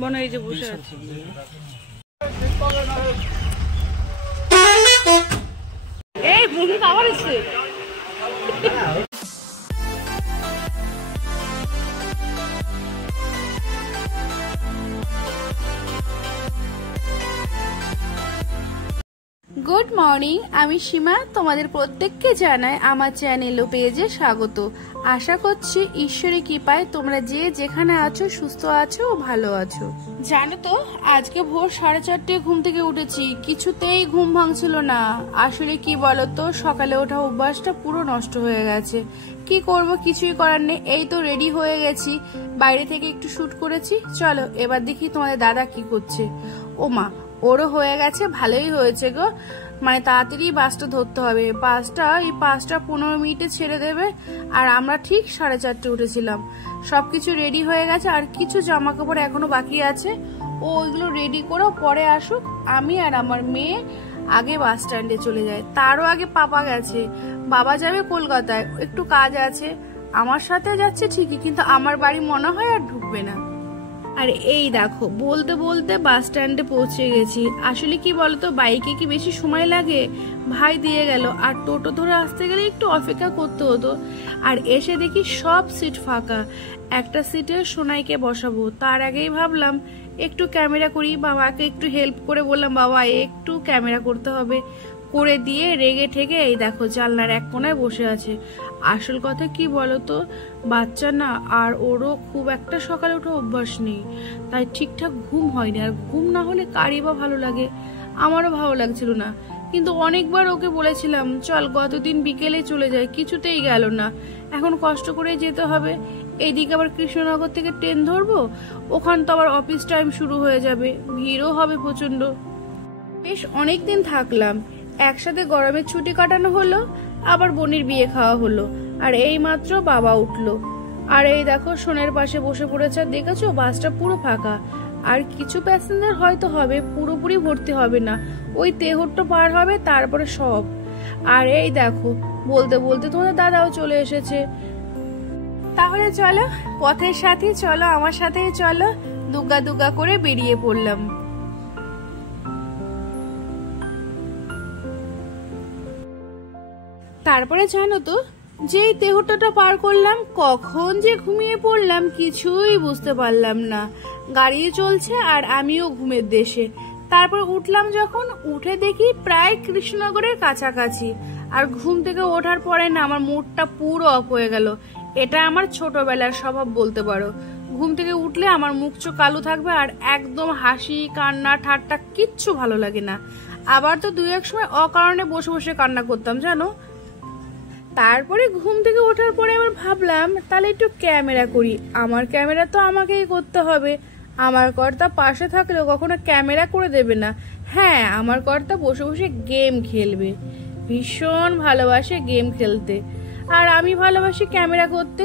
বনাই যে বসে আছে। এই মুখে খাবার এসছে। গুড মর্নিং, আমি সীমা। তোমাদের প্রত্যেককে জানাই আমার চ্যানেল ও পেজে স্বাগত। আশা করছি ঈশ্বরের কৃপায় তোমরা যে যেখানে আছো সুস্থ আছো ও ভালো আছো। জানো তো, আজকে ভোর 4:30 ঘুম থেকে উঠেছি, কিছুতেই ঘুম ভাঙছিল না। আসলে কি বলতো, সকালে ওঠা অভ্যাসটা পুরো নষ্ট হয়ে গেছে। কি করব, কিছুই করার নেই। এই তো রেডি হয়ে গেছি, বাইরে থেকে একটু শুট করেছি। চলো এবার দেখি তোমাদের দাদা কি করছে। ও মা, ওরও হয়ে গেছে, ভালোই হয়েছে গো। মানে তাড়াতাড়ি বাসটা ধরতে হবে। বাসটা এই 5টা 15 মিনিটে ছেড়ে দেবে। আর আমরা ঠিক 4:30 উঠেছিলাম। সবকিছু রেডি হয়ে গেছে, আর কিছু জামা কাপড় এখনো বাকি আছে। ও ওইগুলো রেডি করে পরে আসুক। আমি আর আমার মেয়ে আগে বাস স্ট্যান্ডে চলে যাই। তারও আগে পাপা গেছে। বাবা যাবে কলকাতায়, একটু কাজ আছে। আমার সাথে যাচ্ছে ঠিকই, কিন্তু আমার বাড়ি মনে হয় আর ঢুকবে না। আর এই দেখো, বলতে বলতে বাস স্ট্যান্ডে পৌঁছে গেছি। আসলে কি বলতো, বাইকে কি বেশি সময় লাগে? ভাই দিয়ে গেল, আর টোটো ধরে আসতে গেলে একটু অপেক্ষা করতে হতো। আর এসে দেখি সব সিট ফাঁকা। একটা সিটে সোনাইকে বসাবো। তার আগেই ভাবলাম একটু ক্যামেরা করি। বাবাকে একটু হেল্প করে বললাম, বাবা একটু ক্যামেরা করতে হবে। করে দিয়ে রেগে ঠেগে এই দেখো জানলার এক কোনায় বসে আছে। আসল কথা কি বলতো, বাচ্চা না, আর ওরও খুব একটা সকালে ওঠা অভ্যাস নেই, তাই ঠিকঠাক ঘুম হয়নি। আর ঘুম না হলে কারই বা ভালো লাগে? আমারও ভালো লাগছিল না। কিন্তু অনেকবার ওকে বলেছিলাম চল গতদিন বিকেলে চলে যায়, কিছুতেই গেল না। এখন কষ্ট করে যেতে হবে। এইদিকে আবার কৃষ্ণনগর থেকে ট্রেন ধরবো, ওখান তো আবার অফিস টাইম শুরু হয়ে যাবে, ভিড়ও হবে প্রচন্ড। বেশ অনেকদিন থাকলাম, একসাথে গরমের ছুটি কাটানো হলো, আবার বোনের বিয়ে খাওয়া হলো। আর এই মাত্র বাবা উঠলো। আর এই দেখো সোনের পাশে বসে পড়েছে। দেখেছো বাসটা পুরো ফাঁকা। আর কিছু প্যাসেঞ্জার হয়তো হবে, পুরোপুরি ভর্তি হবে না। ওই তেহট্ট পার হবে, তারপরে সব। আর এই দেখো বলতে বলতে তোমাদের দাদাও চলে এসেছে। তাহলে চলো পথের সাথে চলো, আমার সাথেই চলো। দুগা দুগা করে বেরিয়ে পড়লাম। তারপরে জানো তো, যেই তেহট্টটা পার করলাম, কখন যে ঘুমিয়ে পড়লাম কিছুই বুঝতে পারলাম না। গাড়ি চলছে আর আমিও ঘুমের দেশে। তারপর উঠলাম যখন, উঠে দেখি প্রায় কৃষ্ণনগরের কাছাকাছি। আর ঘুম থেকে ওঠার পরে না আমার মুডটা পুরো অফ হয়ে গেল। এটা আমার ছোটবেলার স্বভাব বলতে পারো। ঘুম থেকে উঠলে আমার মুখ চোখ কালো থাকবে, আর একদম হাসি কান্না ঠাট্টা কিচ্ছু ভালো লাগে না। আবার তো দুই এক সময় অকারণে বসে বসে কান্না করতাম জানো। তারপরে ঘুম থেকে ওঠার পরে আবার ভাবলাম তাহলে একটু ক্যামেরা করি। আমার ক্যামেরা তো আমাকেই করতে হবে। আমার কর্তা পাশে থাকলেও কখনো ক্যামেরা করে দেবে না। হ্যাঁ, আমার কর্তা বসে বসে গেম খেলবে, ভীষণ ভালোবাসে গেম খেলতে। আর আমি ভালোবাসি ক্যামেরা করতে,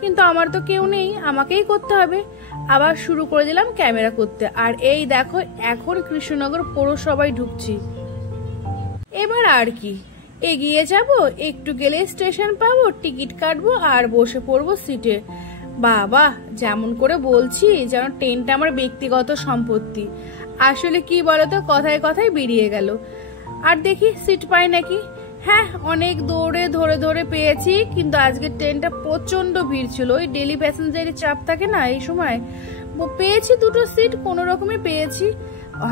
কিন্তু আমার তো কেউ নেই, আমাকেই করতে হবে। আবার শুরু করে দিলাম ক্যামেরা করতে। আর এই দেখো এখন কৃষ্ণনগর পৌরসভায় ঢুকছি। এবার আর কি, এগিয়ে যাব, একটু গেলে স্টেশন পাবো, টিকিট কাটবো আর বসে পড়বো সিটে। বাবা, যেমন করে বলছি যেন ট্রেনটা আমার ব্যক্তিগত সম্পত্তি। আসলে কি বলতো, কথায় কথায় বেরিয়ে গেল। আর দেখি সিট পাই নাকি। হ্যাঁ, অনেক দৌড়ে ধরে ধরে পেয়েছি, কিন্তু আজকে ট্রেনটা প্রচন্ড ভিড় ছিল। ওই ডেলি প্যাসেঞ্জারের চাপ থাকে না, এই সময় পেয়েছি দুটো সিট, কোনো রকমে পেয়েছি।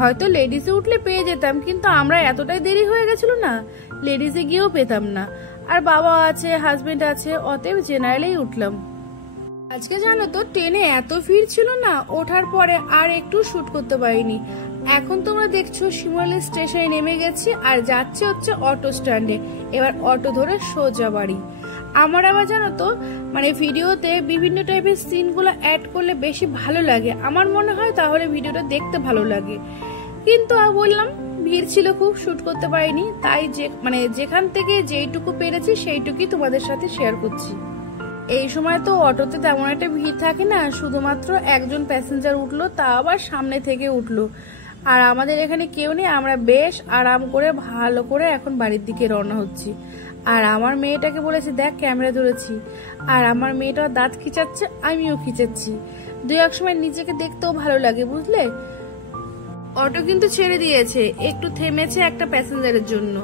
হয়তো লেডিসে উঠলে পেয়ে যেতাম, কিন্তু আমরা এতটাই দেরি হয়ে গেছিল না, লেডিসে গিয়েও পেতাম না। আর বাবা আছে, হাজবেন্ড আছে, অতএব জেনারেলেই উঠলাম। আজকে জানো তো ট্রেনে এত ভিড় ছিল না, ওঠার পরে আর একটু শুট করতে পারিনি। এখন তোমরা দেখছো শিমুলিয়া স্টেশনে নেমে গেছি, আর যাচ্ছে হচ্ছে অটো স্ট্যান্ডে। এবার অটো ধরে সোজা বাড়ি। আমার আবার জানো তো, মানে ভিডিওতে বিভিন্ন টাইপের সিনগুলো অ্যাড করলে বেশি ভালো লাগে। আমার মনে হয় তাহলে ভিডিওটা দেখতে ভালো লাগে। কিন্তু বললাম ভিড় ছিল খুব, শুট করতে পারিনি। তাই যেখান থেকে যেইটুকু পেরেছি সেইটুকুই তোমাদের সাথে শেয়ার করছি। এই সময় তো অটোতে তেমন একটা ভিড় থাকে না, শুধুমাত্র একজন প্যাসেঞ্জার উঠলো, তা আবার সামনে থেকে উঠলো। আর আমাদের এখানে কেউ নেই, আমরা বেশ আরাম করে ভালো করে এখন বাড়ির দিকে রওনা হচ্ছি। আর আমার মেয়েটাকে বলেছে দেখ ক্যামেরা ধরেছি, আর আমার মেয়েটা দাঁত খিচাচ্ছে, আমিও খিচাচ্ছি। দুই এক সময় নিজেকে দেখতেও ভালো লাগে, বুঝলে। অটো কিন্তু ছেড়ে দিয়েছে, একটু থেমেছে একটা প্যাসেঞ্জারের জন্য।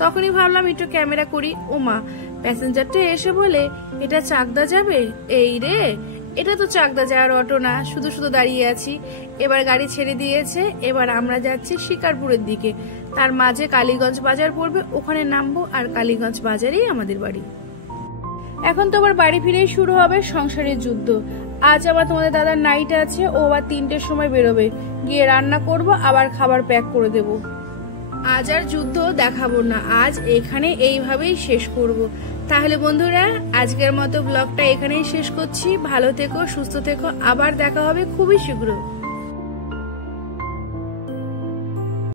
তখনই ভাবলাম একটু ক্যামেরা করি। ওমা, প্যাসেঞ্জারটা এসে বলে এটা চাকদা যাবে। এই রে, এটা তো চাকদা যাওয়ার অটো না, শুধু শুধু দাঁড়িয়ে আছি। এবার গাড়ি ছেড়ে দিয়েছে, এবার আমরা যাচ্ছি শিকারপুরের দিকে। তার মাঝে কালীগঞ্জ বাজার পড়বে, ওখানে নামবো, আর কালীগঞ্জ বাজারেই আমাদের বাড়ি। এখন তো আবার বাড়ি ফিরেই শুরু হবে সংসারের যুদ্ধ। আজ আবার তোমাদের দাদার নাইট আছে, ও আবার 3টের সময় বেরোবে, গিয়ে রান্না করব, আবার খাবার প্যাক করে দেব। আজ আর যুদ্ধ দেখাবো না, আজ এখানে এইভাবেই শেষ করব। তাহলে বন্ধুরা, আজকের মতো ব্লগটা এখানেই শেষ করছি। ভালো থেকো, সুস্থ থেকো, আবার দেখা হবে খুবই শীঘ্র।